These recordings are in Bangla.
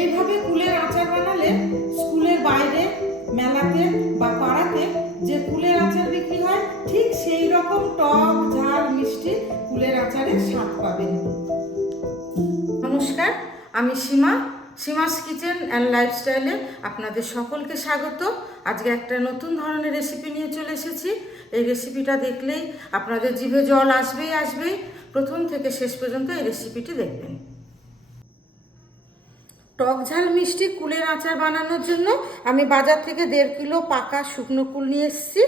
এইভাবে কুলের আচার বানালে স্কুলের বাইরে, মেলাতে বা পাড়াতে যে কুলের আচার বিক্রি হয় ঠিক সেই রকম টক ঝাল মিষ্টি কুলের আচারের স্বাদ পাবেন। নমস্কার, আমি সীমাস কিচেন অ্যান্ড লাইফস্টাইলে আপনাদের সকলকে স্বাগত। আজকে একটা নতুন ধরনের রেসিপি নিয়ে চলে এসেছি। এই রেসিপিটা দেখলেই আপনাদের জিভে জল আসবেই। প্রথম থেকে শেষ পর্যন্ত এই রেসিপিটি দেখবেন। টক ঝাল মিষ্টি কুলের আচার বানানোর জন্য আমি বাজার থেকে 1.5 কিলো পাকা শুকনো কুল নিয়ে এসেছি।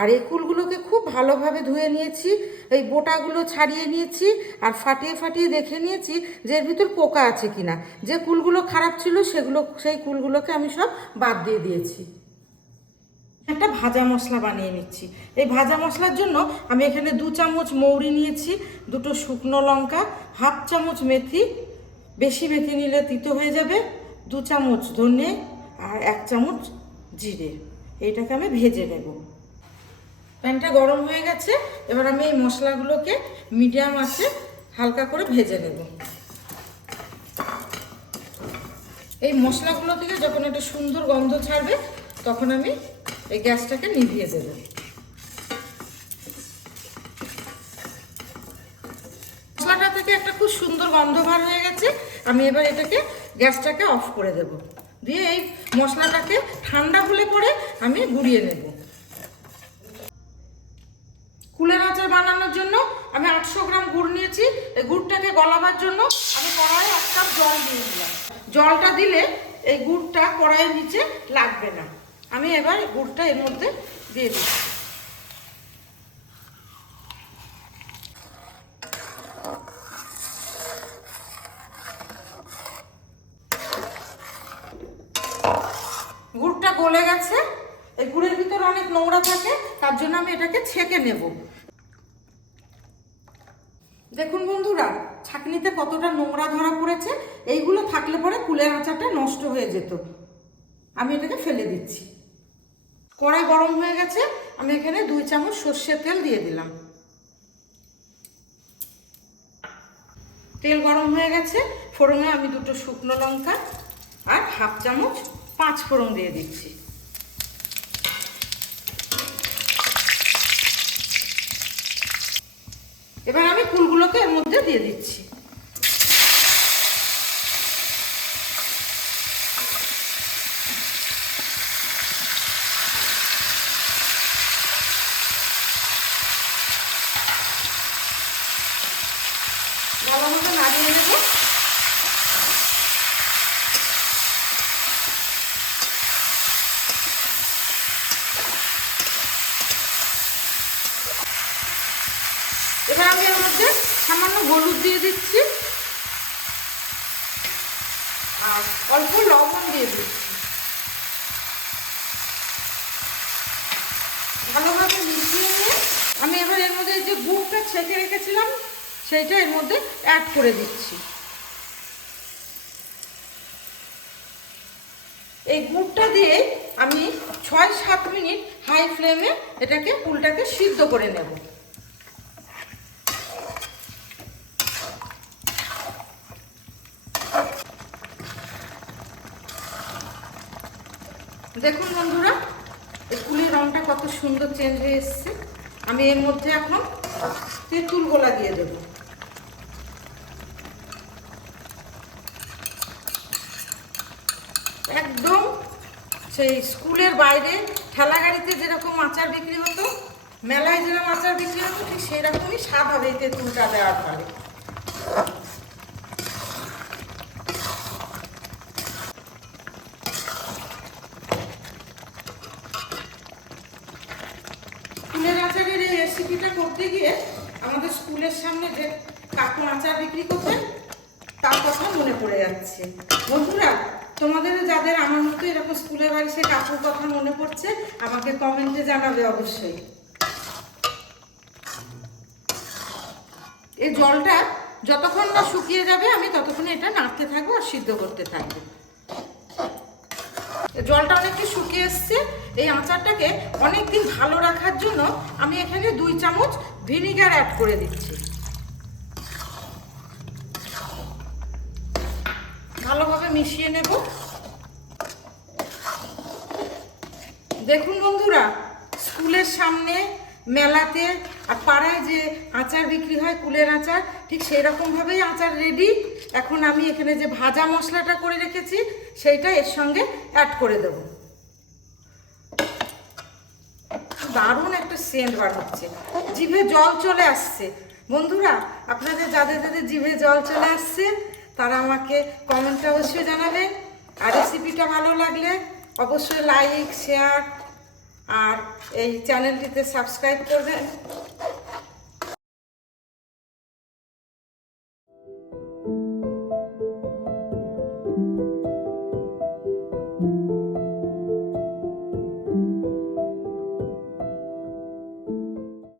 আর এই কুলগুলোকে খুব ভালোভাবে ধুয়ে নিয়েছি, এই বোটাগুলো ছাড়িয়ে নিয়েছি আর ফাটিয়ে দেখে নিয়েছি যে এর ভিতর পোকা আছে কিনা। যে কুলগুলো খারাপ ছিল সেই কুলগুলোকে আমি সব বাদ দিয়ে দিয়েছি। একটা ভাজা মশলা বানিয়ে নিচ্ছি। এই ভাজা মশলার জন্য আমি এখানে 2 চামচ মৌরি নিয়েছি, 2টো শুকনো লঙ্কা, 1/2 চামচ মেথি, বেশি মেথি নিলে তিতো হয়ে যাবে, 2 চামচ ধনে আর 1 চামচ জিরে। এইটাকে আমি ভেজে নেব। প্যানটা গরম হয়ে গেছে, এবার আমি এই মশলাগুলোকে মিডিয়াম আঁচে হালকা করে ভেজে নেব। এই মশলাগুলো থেকে যখন একটা সুন্দর গন্ধ ছাড়বে তখন আমি এই গ্যাসটাকে নিভিয়ে দেব। মশলাটা থেকে একটা খুব সুন্দর গন্ধ বার হয়ে গেছে। আমি এবার এটাকে গ্যাসটাকে অফ করে দেব, দিয়ে এই মশলাটাকে ঠান্ডা হলে পরে আমি গুঁড়িয়ে নেব। কুলের আচার বানানোর জন্য আমি 800 গ্রাম গুড় নিয়েছি। এই গুড়টাকে গলাবার জন্য আমি কড়াইয়ে 1 কাপ জল দিয়ে দিলাম। জলটা দিলে এই গুড়টা কড়াইয়ের নিচে লাগবে না। আমি এবার গুড়টা এর মধ্যে দিয়ে দিচ্ছি। গুড়টা গলে গেছে। এই গুড়ের ভিতরে অনেক নোংরা থাকে, তার জন্য আমি এটাকে ছেঁকে নেব। দেখুন বন্ধুরা, ছাঁকনিতে কতটা নোংরা ধরা পড়েছে। এইগুলো থাকলে পরে কুলের আচারটা নষ্ট হয়ে যেত। আমি এটাকে ফেলে দিচ্ছি। কড়াই গরম হয়ে গেছে, আমি এখানে 2 চামচ সর্ষের তেল দিয়ে দিলাম। তেল গরম হয়ে গেছে, ফোড়নে আমি 2টো শুকনো লঙ্কা আর 1/2 চামচ 5 ফোড়ন দিয়ে দিচ্ছি। এবার আমি কুলগুলোকে এর মধ্যে দিয়ে দিচ্ছি। ভালোভাবে নাড়িয়ে নেব। এবার আমি এর মধ্যে সামান্য হলুদ দিয়ে দিচ্ছি আর অল্প লবণ দিয়ে দিচ্ছি। ভালোভাবে মিশিয়ে নিয়ে আমি এবার এর মধ্যে যে গুড়টা ছেঁকে রেখেছিলাম সেইটা এর মধ্যে অ্যাড করে দিচ্ছি। এই গুড়টা দিয়ে আমি 6-7 মিনিট হাই ফ্লেমে এটাকে কুলটাকে সিদ্ধ করে নেব। দেখুন বন্ধুরা, এই কুলের রঙটা কত সুন্দর চেঞ্জ হয়ে এসছে। আমি এর মধ্যে এখন তেঁতুল গোলা দিয়ে দেব। একদম সেই স্কুলের বাইরে ঠেলা গাড়িতে যেরকম আচার বিক্রি হতো, মেলায় যেরকম আচার বিক্রি হতো, ঠিক সেই রকমই স্বাদ হবে এই তেঁতুলটা দেওয়ার ফলে। কুলের আচারের এই রেসিপিটা করতে গিয়ে আমাদের স্কুলের সামনে যে কাকু আচার বিক্রি করতেন তার কথা মনে পড়ে যাচ্ছে। বন্ধুরা, তোমাদের যাদের আমার মতো এরকম স্কুলের বাড়ি সে কাকুর কথা মনে পড়ছে আমাকে কমেন্টে জানাবে অবশ্যই। এই জলটা যতক্ষণ না শুকিয়ে যাবে আমি ততক্ষণ এটা নাড়তে থাকবো আর সিদ্ধ করতে থাকবো। জলটা অনেকটা শুকিয়ে এসছে। এই আচারটাকে অনেকদিন ভালো রাখার জন্য আমি এখানে 2 চামচ ভিনিগার অ্যাড করে দিচ্ছি। ভালোভাবে মিশিয়ে নেব। দেখুন বন্ধুরা, স্কুলের সামনে, মেলাতে আর পাড়ায় যে আচার বিক্রি হয়, কুলের আচার, ঠিক সেই রকমভাবেই আচার রেডি। এখন আমি এখানে যে ভাজা মশলাটা করে রেখেছি সেইটা এর সঙ্গে অ্যাড করে দেব। দারুণ একটা সেন্ট বার হচ্ছে, জিভে জল চলে আসছে। বন্ধুরা, আপনাদের যাদের যাদের জিভে জল চলে আসছে তারা আমাকে কমেন্টে অবশ্যই জানাবেন। আর রেসিপিটা ভালো লাগলে অবশ্যই লাইক, শেয়ার আর এই চ্যানেলটিতে সাবস্ক্রাইব করবেন।